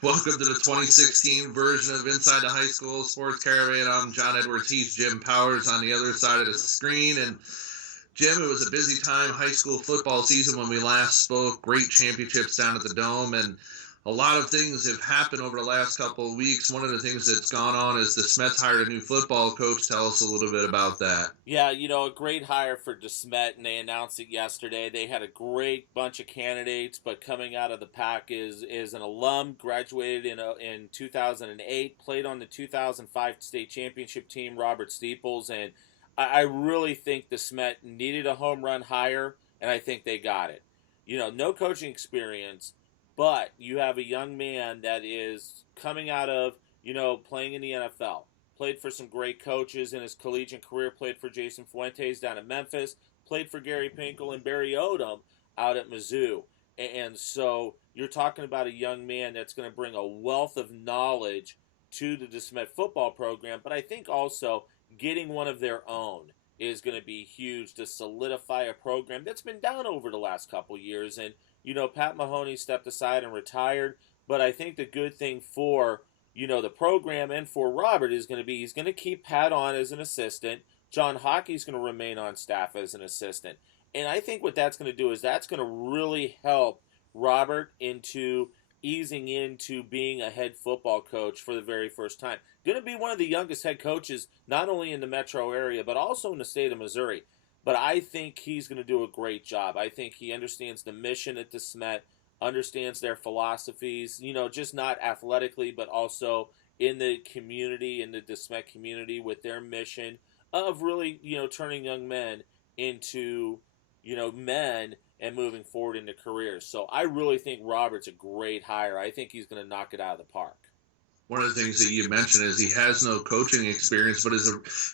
Welcome to the 2016 version of Inside the High School Sports Caravan. I'm John Edwards. He's Jim Powers on the other side of the screen. And Jim, it was a busy time, high school football season when we last spoke. Great championships down at the Dome, and a lot of things have happened over the last couple of weeks. One of the things that's gone on is the Smets hired a new football coach. Tell us a little bit about that. Yeah, a great hire for DeSmet, and they announced it yesterday. They had a great bunch of candidates, but coming out of the pack is an alum, graduated in 2008, played on the 2005 state championship team, Robert Steeples, and I really think DeSmet needed a home run hire, and I think they got it. No coaching experience, but you have a young man that is coming out of playing in the NFL, played for some great coaches in his collegiate career, played for Jason Fuentes down at Memphis, played for Gary Pinkel and Barry Odom out at Mizzou. And so you're talking about a young man that's going to bring a wealth of knowledge to the DeSmet football program, but I think also getting one of their own is going to be huge to solidify a program that's been down over the last couple years. And, Pat Mahoney stepped aside and retired, but I think the good thing for the program and for Robert is going to be he's going to keep Pat on as an assistant. John Hockey's going to remain on staff as an assistant. And I think what that's going to do is that's going to really help Robert into easing into being a head football coach for the very first time. Going to be one of the youngest head coaches, not only in the metro area, but also in the state of Missouri. But I think he's going to do a great job. I think he understands the mission at the Smet, understands their philosophies, just not athletically, but also in the community, in the DeSmet community with their mission of really, turning young men into, men and moving forward into careers. So I really think Robert's a great hire. I think he's going to knock it out of the park. One of the things that you mentioned is he has no coaching experience, but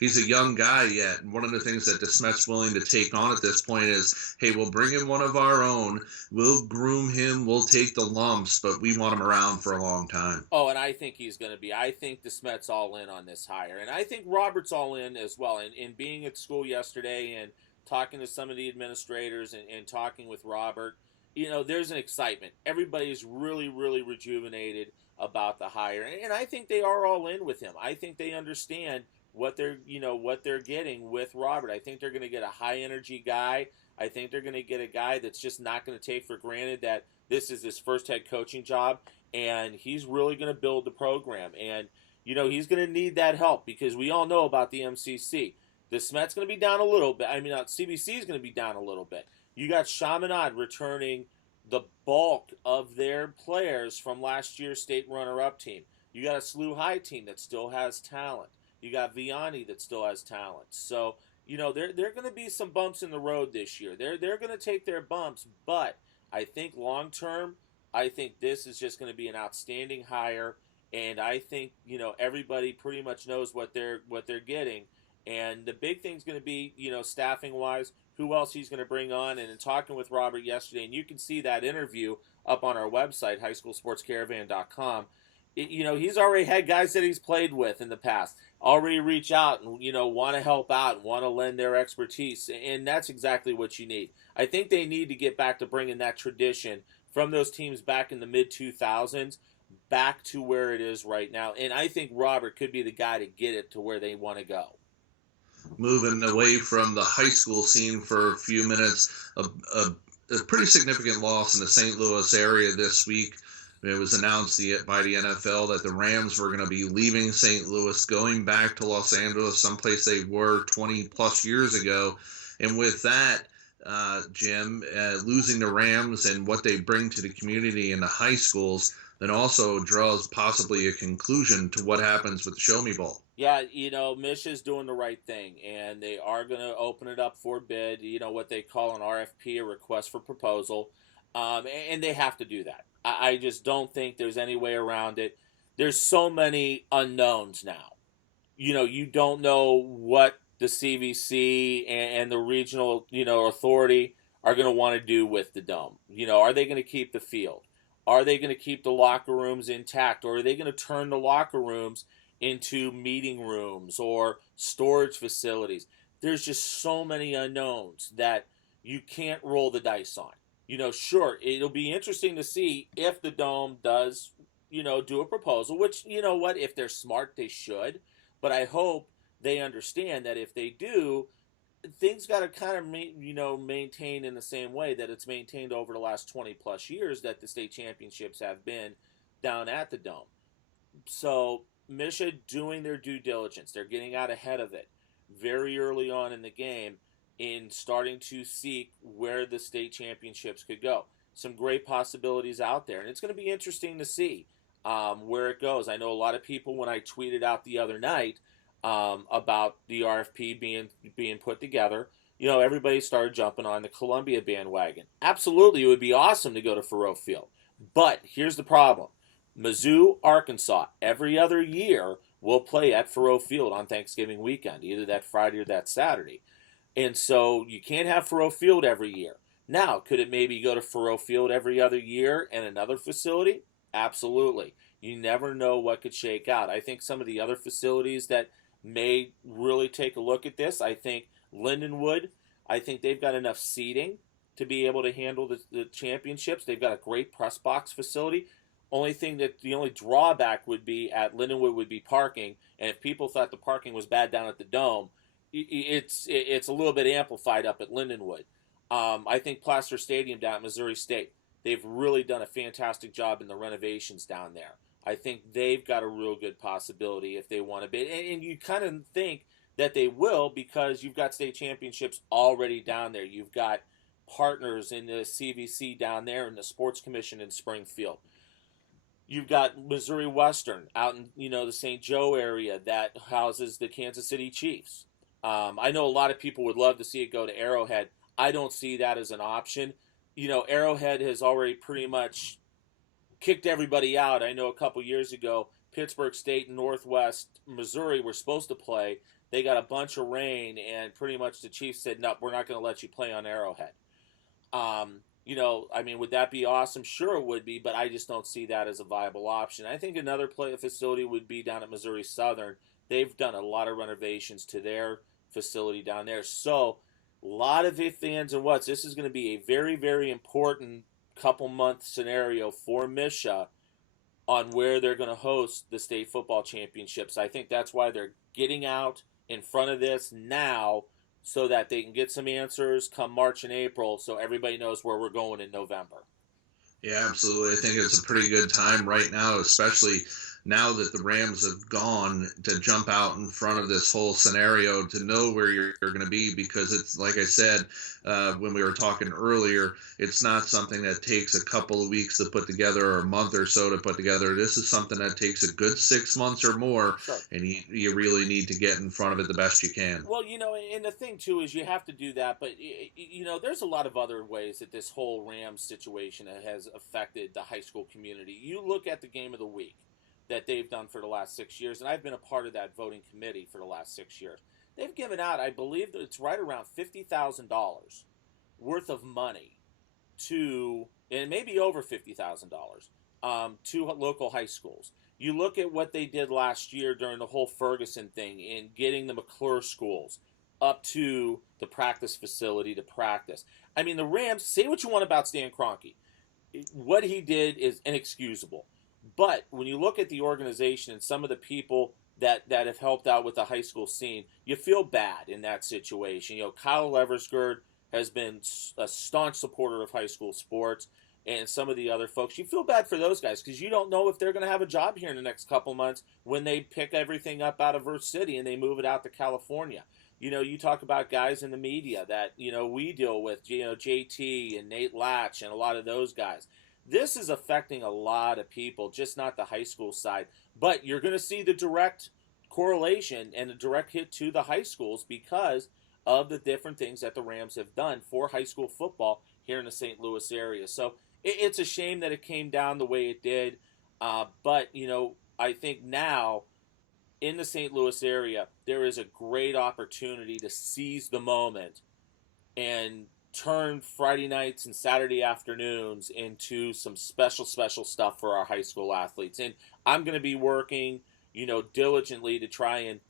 he's a young guy yet. And one of the things that DeSmet's willing to take on at this point is, hey, we'll bring in one of our own, we'll groom him, we'll take the lumps, but we want him around for a long time. Oh, and I think he's going to be. I think DeSmet's all in on this hire. And I think Robert's all in as well. And being at school yesterday and talking to some of the administrators and talking with Robert, there's an excitement. Everybody's really, really rejuvenated about the hire, and I think they are all in with him. I think they understand what they're getting with Robert. I think they're going to get a high energy guy. I think they're going to get a guy that's just not going to take for granted that this is his first head coaching job, and he's really going to build the program. And he's going to need that help because we all know about the MCC. The Smet's going to be down a little bit. CBC is going to be down a little bit. You got Chaminade returning the bulk of their players from last year's state runner-up team. You got a SLU High team that still has talent. You got Vianney that still has talent. So, there are going to be some bumps in the road this year. They're going to take their bumps, but I think long-term, I think this is just going to be an outstanding hire, and I think, everybody pretty much knows what they're getting. And the big thing's going to be, staffing-wise, who else he's going to bring on. And in talking with Robert yesterday, and you can see that interview up on our website, highschoolsportscaravan.com, he's already had guys that he's played with in the past already reach out and, want to help out and want to lend their expertise. And that's exactly what you need. I think they need to get back to bringing that tradition from those teams back in the mid-2000s back to where it is right now. And I think Robert could be the guy to get it to where they want to go. Moving away from the high school scene for a few minutes, a pretty significant loss in the St. Louis area this week. It was announced by the NFL that the Rams were going to be leaving St. Louis, going back to Los Angeles, someplace they were 20-plus years ago. And with that, Jim, losing the Rams and what they bring to the community and the high schools, then also draws possibly a conclusion to what happens with the Show Me Bowl. Yeah, Mish is doing the right thing, and they are going to open it up for bid, what they call an RFP, a request for proposal, and they have to do that. I just don't think there's any way around it. There's so many unknowns now. You don't know what the CVC and the regional, authority are going to want to do with the dome. Are they going to keep the field? Are they going to keep the locker rooms intact, or are they going to turn the locker rooms into meeting rooms or storage facilities? There's just so many unknowns that you can't roll the dice on. Sure, it'll be interesting to see if the dome does, do a proposal, which, you know what, if they're smart, they should. But I hope they understand that if they do, things got to kind of maintain in the same way that it's maintained over the last 20 plus years that the state championships have been down at the Dome. So Misha doing their due diligence, they're getting out ahead of it very early on in the game in starting to seek where the state championships could go. Some great possibilities out there, and it's going to be interesting to see where it goes. I know a lot of people, when I tweeted out the other night about the RFP being put together, everybody started jumping on the Columbia bandwagon. Absolutely, it would be awesome to go to Faurot Field, but here's the problem. Mizzou, Arkansas, every other year will play at Faurot Field on Thanksgiving weekend, either that Friday or that Saturday. And so you can't have Faurot Field every year. Now, could it maybe go to Faurot Field every other year and another facility? Absolutely. You never know what could shake out. I think some of the other facilities that may really take a look at this, I think Lindenwood, I think they've got enough seating to be able to handle the championships. They've got a great press box facility. The only drawback would be at Lindenwood would be parking, and if people thought the parking was bad down at the Dome, it's a little bit amplified up at Lindenwood. I think Placer Stadium down at Missouri State, they've really done a fantastic job in the renovations down there. I think they've got a real good possibility if they want to be, and you kind of think that they will because you've got state championships already down there. You've got partners in the CVC down there and the Sports Commission in Springfield. You've got Missouri Western out in the St. Joe area that houses the Kansas City Chiefs. I know a lot of people would love to see it go to Arrowhead. I don't see that as an option. Arrowhead has already pretty much kicked everybody out. I know a couple years ago, Pittsburgh State and Northwest Missouri were supposed to play. They got a bunch of rain, and pretty much the Chiefs said, no, we're not going to let you play on Arrowhead. Would that be awesome? Sure it would be, but I just don't see that as a viable option. I think another facility would be down at Missouri Southern. They've done a lot of renovations to their facility down there. So, a lot of ifs, ands, and whats. This is going to be a very, very important couple-month scenario for Misha on where they're going to host the state football championships. I think that's why they're getting out in front of this now, so that they can get some answers come March and April so everybody knows where we're going in November. Yeah, absolutely. I think it's a pretty good time right now, especially now that the Rams have gone, to jump out in front of this whole scenario, to know where you're going to be, because it's, like I said, when we were talking earlier, it's not something that takes a couple of weeks to put together or a month or so to put together. This is something that takes a good 6 months or more, sure. And you really need to get in front of it the best you can. Well, and the thing, too, is you have to do that, but, there's a lot of other ways that this whole Rams situation has affected the high school community. You look at the game of the week that they've done for the last 6 years, and I've been a part of that voting committee for the last 6 years. They've given out, I believe that it's right around $50,000 worth of money to, and maybe over $50,000, to local high schools. You look at what they did last year during the whole Ferguson thing in getting the McClure schools up to the practice facility to practice. I mean, the Rams, say what you want about Stan Kroenke. What he did is inexcusable. But when you look at the organization and some of the people that have helped out with the high school scene, you feel bad in that situation. Kyle Leversgerd has been a staunch supporter of high school sports, and some of the other folks. You feel bad for those guys because you don't know if they're going to have a job here in the next couple months when they pick everything up out of Earth City and they move it out to California. You talk about guys in the media that, we deal with, JT and Nate Latch and a lot of those guys. This is affecting a lot of people, just not the high school side. But you're going to see the direct correlation and the direct hit to the high schools because of the different things that the Rams have done for high school football here in the St. Louis area. So it's a shame that it came down the way it did. But, I think now in the St. Louis area, there is a great opportunity to seize the moment and turn Friday nights and Saturday afternoons into some special stuff for our high school athletes. And I'm going to be working, diligently to try and,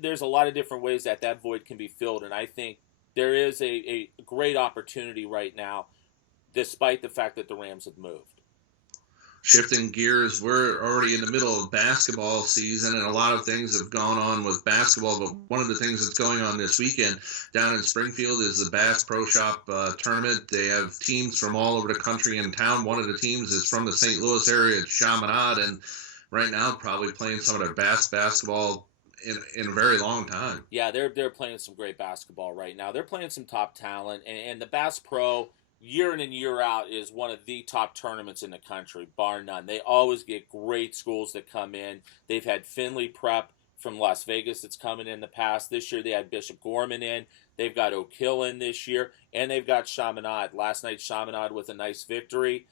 there's a lot of different ways that void can be filled. And I think there is a great opportunity right now, despite the fact that the Rams have moved. shifting gears, we're already in the middle of basketball season, and a lot of things have gone on with basketball. But one of the things that's going on this weekend down in Springfield is the Bass Pro Shop tournament. They have teams from all over the country in town. One of the teams is from the St. Louis area, Chaminade, and right now probably playing some of their best basketball in a very long time. Yeah, they're playing some great basketball right now. They're playing some top talent, and the Bass Pro year in and year out is one of the top tournaments in the country, bar none. They always get great schools that come in. They've had Findlay Prep from Las Vegas that's coming in the past. This year they had Bishop Gorman in. They've got Oak Hill in this year, and they've got Chaminade. Last night, Chaminade with a nice victory.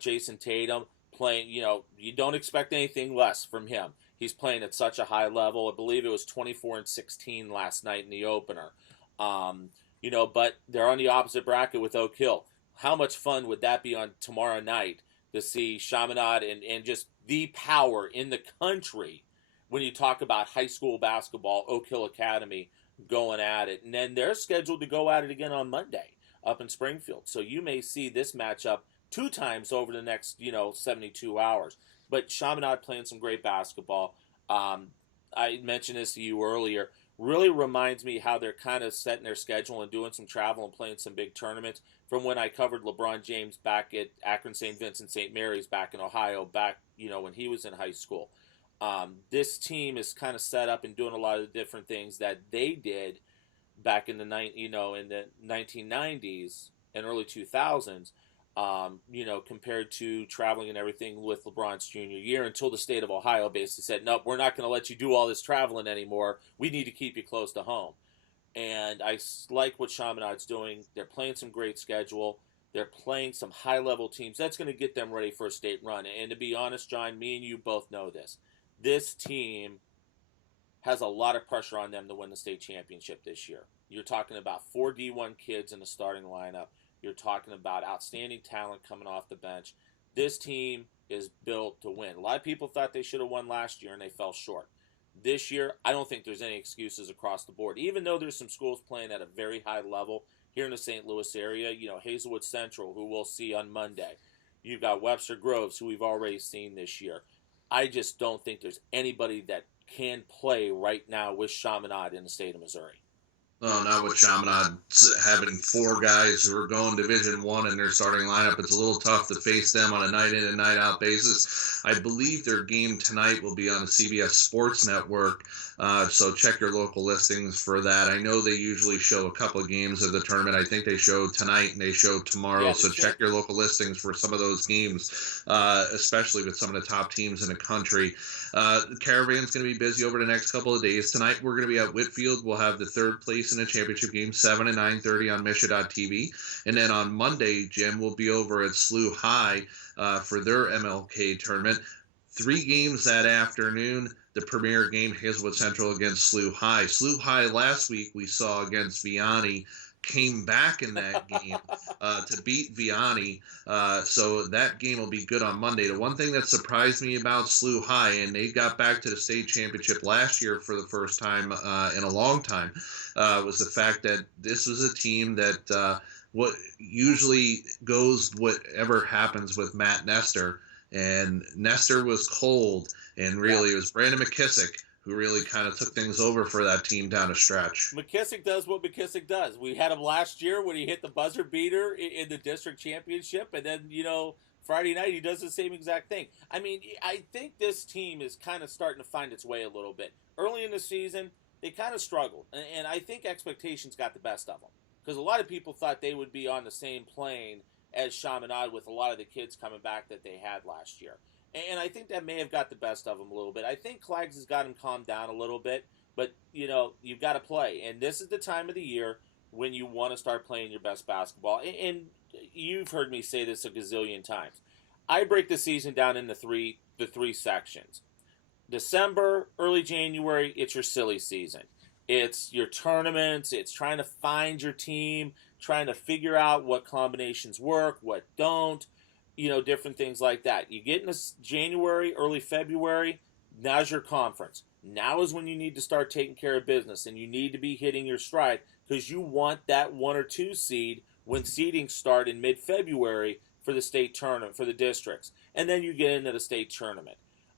Jason Tatum playing, you don't expect anything less from him. He's playing at such a high level. I believe it was 24-16 last night in the opener. But they're on the opposite bracket with Oak Hill. How much fun would that be on tomorrow night to see Chaminade and just the power in the country when you talk about high school basketball, Oak Hill Academy going at it. And then they're scheduled to go at it again on Monday up in Springfield. So you may see this matchup 2 times over the next, 72 hours. But Chaminade playing some great basketball. I mentioned this to you earlier. Really reminds me how they're kind of setting their schedule and doing some travel and playing some big tournaments from when I covered LeBron James back at Akron St. Vincent St. Mary's back in Ohio, back, when he was in high school. This team is kind of set up and doing a lot of different things that they did back in the 1990s and early 2000s. Compared to traveling and everything with LeBron's junior year until the state of Ohio basically said, nope, we're not going to let you do all this traveling anymore. We need to keep you close to home. And I like what Chaminade's doing. They're playing some great schedule. They're playing some high-level teams. That's going to get them ready for a state run. And to be honest, John, me and you both know this. This team has a lot of pressure on them to win the state championship this year. You're talking about 4 D1 kids in the starting lineup. You're talking about outstanding talent coming off the bench. This team is built to win. A lot of people thought they should have won last year, and they fell short. This year, I don't think there's any excuses across the board. Even though there's some schools playing at a very high level here in the St. Louis area, Hazelwood Central, who we'll see on Monday. You've got Webster Groves, who we've already seen this year. I just don't think there's anybody that can play right now with Chaminade in the state of Missouri. Oh, not with Chaminade having 4 guys who are going Division I in their starting lineup. It's a little tough to face them on a night-in and night-out basis. I believe their game tonight will be on the CBS Sports Network, so check your local listings for that. I know they usually show a couple of games of the tournament. I think they show tonight and they show tomorrow, yeah, so check your local listings for some of those games, especially with some of the top teams in the country. The Caravan's going to be busy over the next couple of days. Tonight we're going to be at Whitfield. We'll have the 3rd place in the championship game, 7 and 9:30 on Misha.tv. And then on Monday, Jim, will be over at SLU High for their MLK tournament. 3 games that afternoon. The premier game, Hazelwood Central against SLU High. SLU High last week we saw against Vianney came back in that game to beat Vianney. So that game will be good on Monday. The one thing that surprised me about SLU High, and they got back to the state championship last year for the first time in a long time, was the fact that this was a team that what usually goes whatever happens with Matt Nestor. And Nestor was cold, and really it was Brandon McKissick who really kind of took things over for that team down a stretch. McKissick does what McKissick does. We had him last year when he hit the buzzer beater in the district championship, and then, Friday night he does the same exact thing. I mean, I think this team is kind of starting to find its way a little bit. Early in the season, they kind of struggled, and I think expectations got the best of them, because a lot of people thought they would be on the same plane as Chaminade with a lot of the kids coming back that they had last year. And I think that may have got the best of him a little bit. I think Clags has got him calmed down a little bit. But, you've got to play. And this is the time of the year when you want to start playing your best basketball. And you've heard me say this a gazillion times. I break the season down into the three sections. December, early January, it's your silly season. It's your tournaments. It's trying to find your team, trying to figure out what combinations work, what don't. Different things like that. You get into January, early February, now's your conference. Now is when you need to start taking care of business, and you need to be hitting your stride because you want that 1 or 2 seed when seedings start in mid-February for the state tournament, for the districts. And then you get into the state tournament.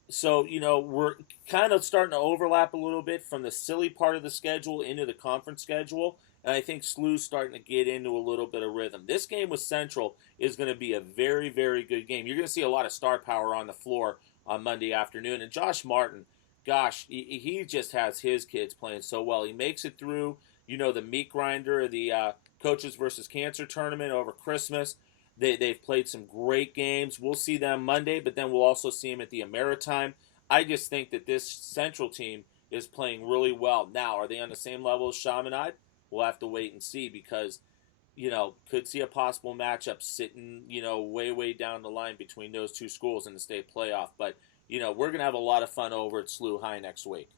So, we're kind of starting to overlap a little bit from the silly part of the schedule into the conference schedule. And I think SLU's starting to get into a little bit of rhythm. This game with Central is going to be a very, very good game. You're going to see a lot of star power on the floor on Monday afternoon. And Josh Martin, gosh, he just has his kids playing so well. He makes it through, the meat grinder, the Coaches versus Cancer tournament over Christmas. They've played some great games. We'll see them Monday, but then we'll also see them at the Ameritime. I just think that this Central team is playing really well. Now, are they on the same level as Chaminade? We'll have to wait and see because, could see a possible matchup sitting, way, way down the line between those two schools in the state playoff. But, we're going to have a lot of fun over at SLU High next week.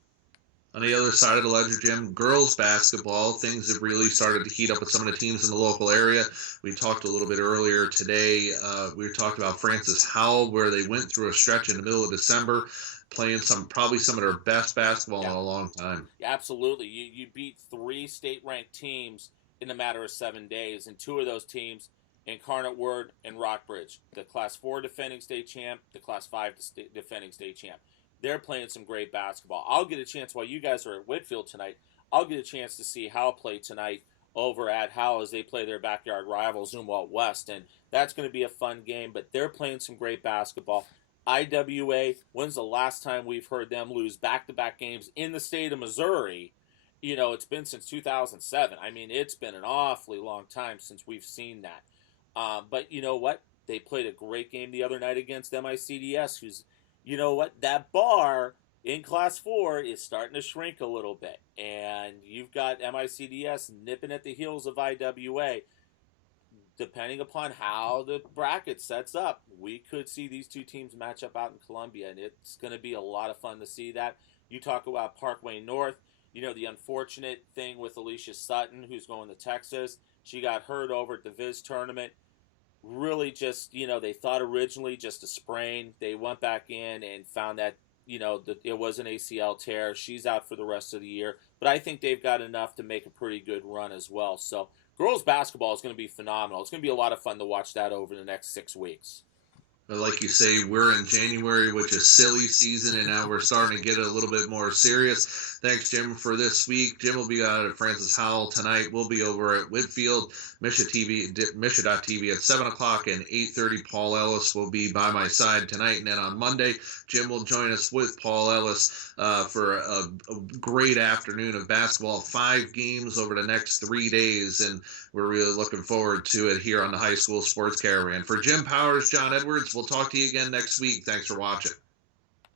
On the other side of the ledger, Jim, girls basketball, things have really started to heat up with some of the teams in the local area. We talked a little bit earlier today. We talked about Francis Howell, where they went through a stretch in the middle of December, playing probably some of their best basketball in a long time. Yeah, absolutely. You beat 3 state-ranked teams in a matter of 7 days, and 2 of those teams, Incarnate Word and Rockbridge, the Class 4 defending state champ, the Class 5 defending state champ. They're playing some great basketball. I'll get a chance, while you guys are at Whitfield tonight, I'll get a chance to see Howell play tonight over at Howell as they play their backyard rival, Zumwalt West, and that's going to be a fun game, but they're playing some great basketball. IWA, when's the last time we've heard them lose back-to-back games in the state of Missouri? It's been since 2007. I mean, it's been an awfully long time since we've seen that. But you know what? They played a great game the other night against MICDS, who's, that bar in Class 4 is starting to shrink a little bit. And you've got MICDS nipping at the heels of IWA. Depending upon how the bracket sets up, we could see these two teams match up out in Columbia, and it's going to be a lot of fun to see that. You talk about Parkway North, the unfortunate thing with Alicia Sutton, who's going to Texas. She got hurt over at the Viz tournament. Really just, they thought originally just a sprain. They went back in and found that, that it was an ACL tear. She's out for the rest of the year. But I think they've got enough to make a pretty good run as well. So girls basketball is going to be phenomenal. It's going to be a lot of fun to watch that over the next 6 weeks. But like you say, we're in January, which is silly season, and now we're starting to get a little bit more serious. Thanks, Jim, for this week. Jim will be out at Francis Howell tonight. We'll be over at Whitfield, Misha.tv at 7 o'clock and 8:30. Paul Ellis will be by my side tonight. And then on Monday, Jim will join us with Paul Ellis for a great afternoon of basketball. 5 games over the next 3 days, and we're really looking forward to it here on the High School Sports Caravan. For Jim Powers, John Edwards, we'll talk to you again next week. Thanks for watching.